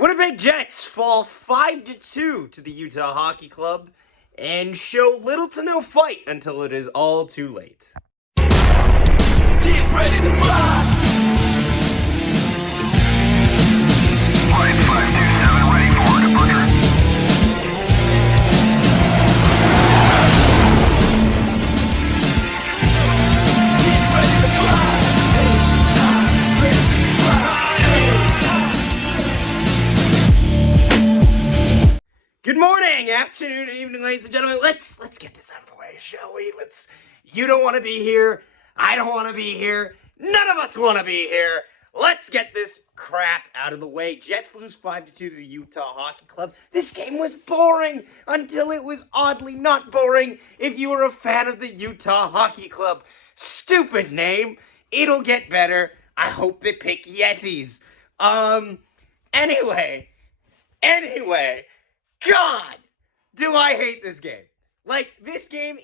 The Winnipeg Jets fall 5-2 to the Utah Hockey Club and show little to no fight until it is all too late. Get ready to fly! Flight 527 ready for departure. Get ready to fly! Good morning, afternoon, and evening, ladies and gentlemen. Let's get this out of the way, shall we? You don't want to be here. I don't want to be here. None of us want to be here. Let's get this crap out of the way. Jets lose 5-2 to the Utah Hockey Club. This game was boring until it was oddly not boring if you were a fan of the Utah Hockey Club. Stupid name. It'll get better. I hope they pick Yetis. Anyway. God, do I hate this game. Like, this game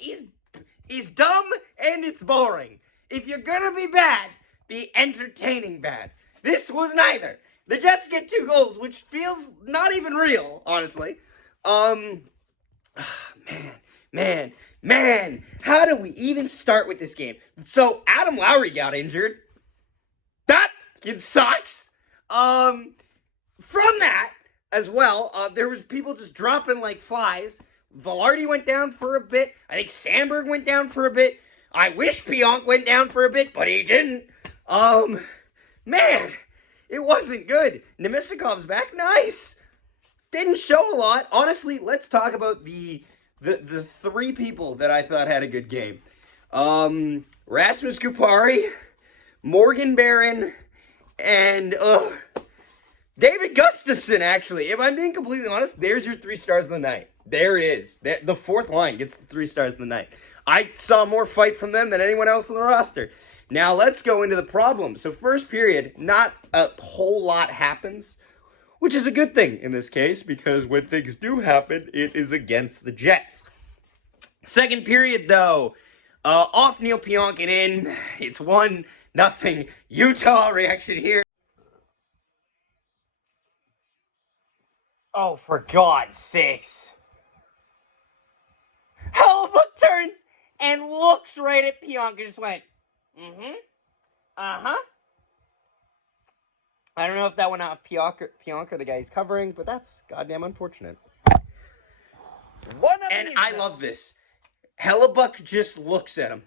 is dumb and it's boring. If you're gonna be bad, be entertaining bad. This was neither. The Jets get 2 goals, which feels not even real, honestly. Man, how do we even start with this game? So, Adam Lowry got injured. That kid sucks. From that, as well, there was people just dropping like flies. Velarde went down for a bit. I think Sandberg went down for a bit. I wish Pionk went down for a bit, but he didn't. Man, it wasn't good. Nemestikov's back, nice. Didn't show a lot. Honestly, let's talk about the 3 people that I thought had a good game. Rasmus Kupari, Morgan Barron, and David Gustafson, actually. If I'm being completely honest, there's your 3 stars of the night. There it is. The 4th line gets the 3 stars of the night. I saw more fight from them than anyone else on the roster. Now, let's go into the problem. So, first period, not a whole lot happens, which is a good thing in this case, because when things do happen, it is against the Jets. Second period, though, off Neil Pionk and in. It's 1-0 Utah. Reaction here. Oh, for God's sakes. Hellebuyck turns and looks right at Pionk and just went, I don't know if that went off Pionk or the guy he's covering, but that's goddamn unfortunate. And I love this. Hellebuyck just looks at him.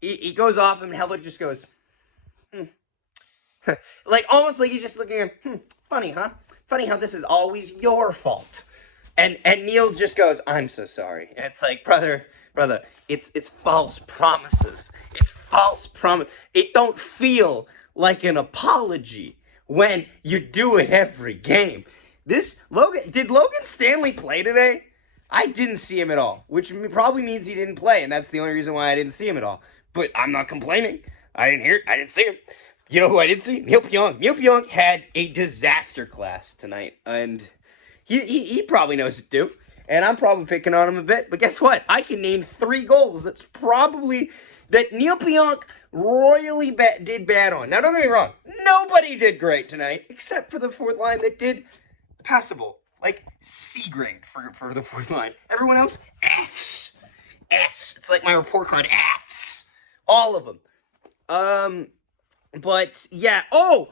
He goes off him, and Hellebuyck just goes, like, almost like he's just looking at him, funny, huh? Funny how this is always your fault. And Niels just goes, I'm so sorry. And it's like, brother, it's false promises. It's false promise. It don't feel like an apology when you do it every game. Did Logan Stanley play today? I didn't see him at all, which probably means he didn't play, and that's the only reason why I didn't see him at all. But I'm not complaining. I didn't see him. You know who I did see? Neil Pionk. Neil Pionk had a disaster class tonight, and he probably knows it too. And I'm probably picking on him a bit, but guess what? I can name 3 goals that Neil Pionk royally did bad on. Now, don't get me wrong. Nobody did great tonight, except for the 4th line that did passable. Like, C grade for the 4th line. Everyone else, Fs. Fs. It's like my report card, Fs. All of them. But, yeah. Oh!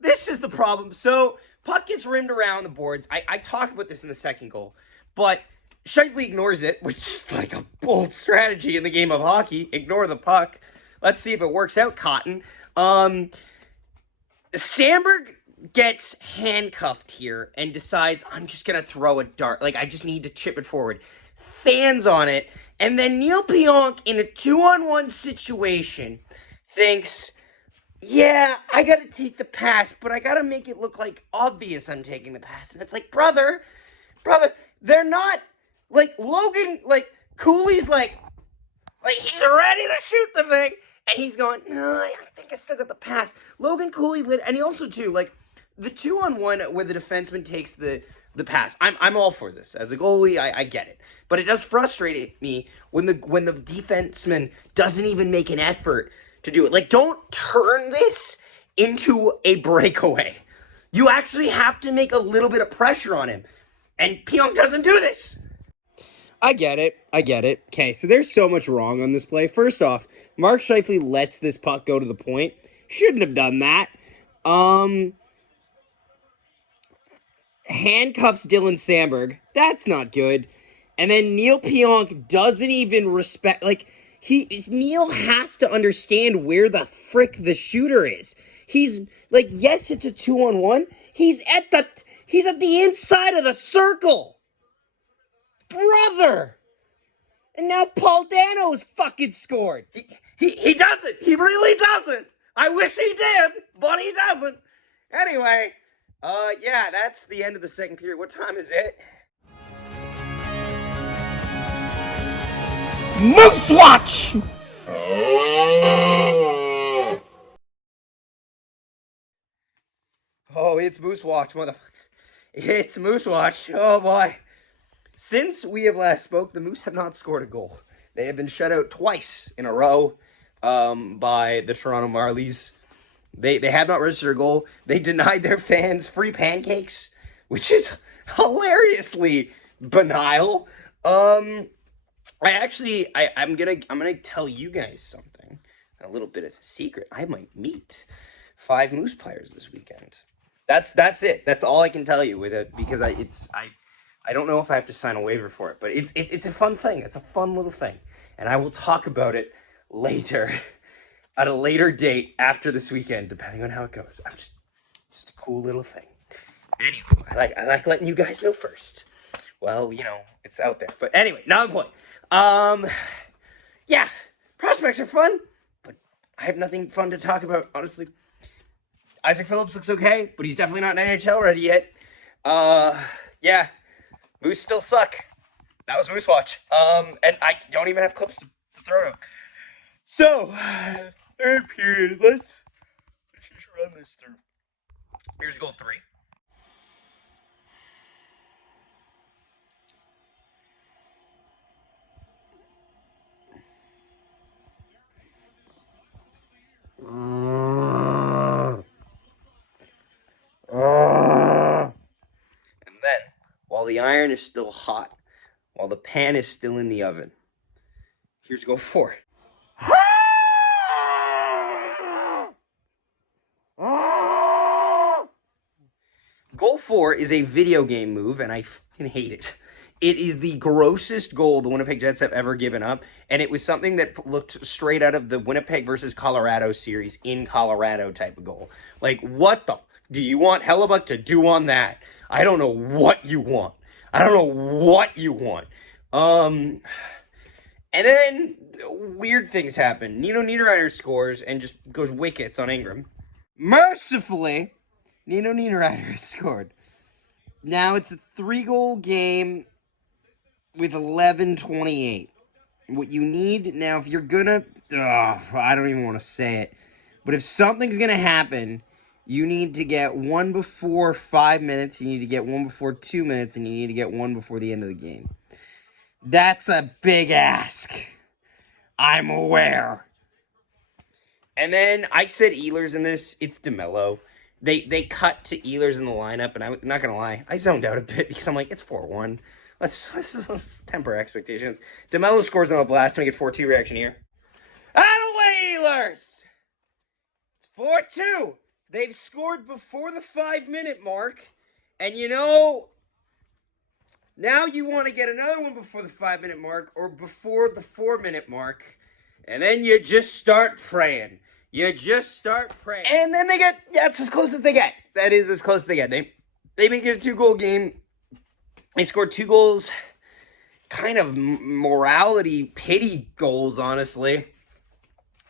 This is the problem. So, puck gets rimmed around the boards. I talk about this in the second goal. But Scheifele ignores it, which is like a bold strategy in the game of hockey. Ignore the puck. Let's see if it works out, Cotton. Sandberg gets handcuffed here and decides, I'm just going to throw a dart. Like, I just need to chip it forward. Fans on it. And then Neil Pionk, in a 2-on-1 situation, thinks, yeah, I got to take the pass, but I got to make it look like obvious I'm taking the pass. And it's like, brother, they're not, like, Logan, like, Cooley's like he's ready to shoot the thing, and he's going, no, I think I still got the pass. Logan Cooley, and he also, too, like, the 2-on-1 where the defenseman takes the pass, I'm all for this. As a goalie, I get it. But it does frustrate me when the defenseman doesn't even make an effort to do it. Like, don't turn this into a breakaway. You actually have to make a little bit of pressure on him. And Pionk doesn't do this. I get it. Okay, so there's so much wrong on this play. First off, Mark Scheifele lets this puck go to the point. Shouldn't have done that. Handcuffs Dylan Sandberg. That's not good. And then Neil Pionk doesn't even respect, Neil has to understand where the frick the shooter is. He's like, yes, it's a 2-on-1. He's at the inside of the circle. Brother. And now Paul Dano's fucking scored. He doesn't. He really doesn't. I wish he did, but he doesn't. Anyway, yeah, that's the end of the second period. What time is it? Moose Watch! Oh, it's Moose Watch, motherfucker. It's Moose Watch. Oh, boy. Since we have last spoke, the Moose have not scored a goal. They have been shut out twice in a row by the Toronto Marlies. They have not registered a goal. They denied their fans free pancakes, which is hilariously banal. I'm gonna tell you guys something. A little bit of a secret. I might meet 5 Moose players this weekend. That's it. That's all I can tell you with it, because I don't know if I have to sign a waiver for it, but it's a fun thing. It's a fun little thing, and I will talk about it later, at a later date after this weekend, depending on how it goes. I'm just a cool little thing. Anyway, I like letting you guys know first. Well, it's out there. But anyway, not the point. Yeah, prospects are fun, but I have nothing fun to talk about, honestly. Isaac Phillips looks okay, but he's definitely not NHL ready yet. Yeah, Moose still suck. That was Moose Watch. And I don't even have clips to throw out. So, third period. Let's just run this through. Here's goal 3. And then, while the iron is still hot, while the pan is still in the oven, here's goal 4. Goal 4 is a video game move, and I fucking hate it. It is the grossest goal the Winnipeg Jets have ever given up, and it was something that looked straight out of the Winnipeg versus Colorado series in Colorado type of goal. Like, what the do you want Hellebuck to do on that? I don't know what you want. And then weird things happen. Nino Niederreiter scores and just goes wickets on Ingram. Mercifully, Nino Niederreiter has scored. Now it's a 3-goal game with 11:28. What you need now, if you're gonna, I don't even want to say it, but if something's gonna happen, you need to get one before 5 minutes, you need to get one before 2 minutes, and you need to get one before the end of the game. That's a big ask. I'm aware. And then I said Ehlers in this. It's DeMello. They cut to Ehlers in the lineup, and I'm not going to lie, I zoned out a bit because I'm like, it's 4-1. Let's temper expectations. DeMello scores on a blast to make it 4-2 reaction here. Out of the way, Ehlers! It's 4-2. They've scored before the 5-minute mark, and now you want to get another one before the 5-minute mark or before the 4-minute mark, and then you just start praying. And then that's as close as they get. That is as close as they get. They make it a 2-goal game. They scored 2 goals, kind of morality, pity goals, honestly.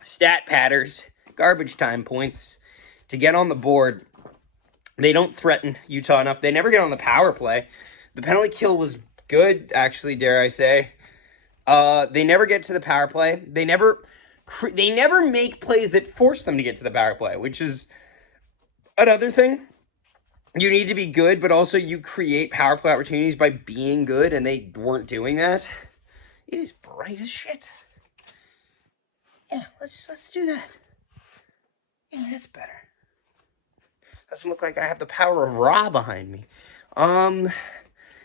Stat patters, garbage time points to get on the board. They don't threaten Utah enough. They never get on the power play. The penalty kill was good, actually, dare I say. They never get to the power play. They never make plays that force them to get to the power play, which is another thing. You need to be good, but also you create power play opportunities by being good, and they weren't doing that. It is bright as shit. Yeah, let's do that. Yeah, that's better. Doesn't look like I have the power of Ra behind me. And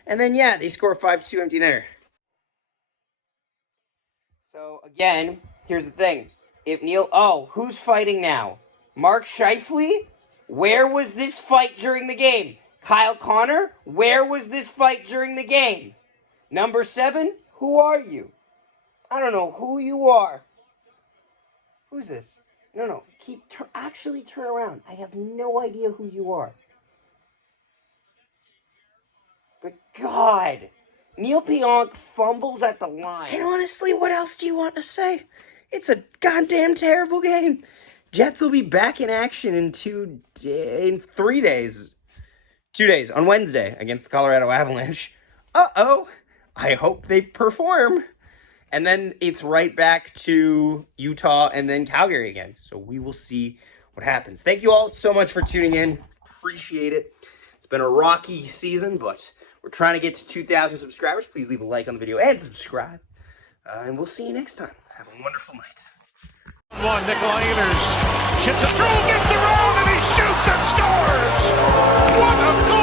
then, yeah, they score 5-2 empty netter. So, again, here's the thing. If Neil... Oh, who's fighting now? Mark Scheifele? Where was this fight during the game? Kyle Connor? Where was this fight during the game? Number 7? Who are you? I don't know who you are. Who's this? No. Actually turn around. I have no idea who you are. But God, Neil Pionk fumbles at the line. And honestly, what else do you want to say? It's a goddamn terrible game. Jets will be back in action in 3 days. 2 days, on Wednesday, against the Colorado Avalanche. Uh-oh. I hope they perform. And then it's right back to Utah and then Calgary again. So we will see what happens. Thank you all so much for tuning in. Appreciate it. It's been a rocky season, but we're trying to get to 2,000 subscribers. Please leave a like on the video and subscribe. And we'll see you next time. Have a wonderful night. Nikolai Ehlers chips it through, gets around, and he shoots and scores! What a goal!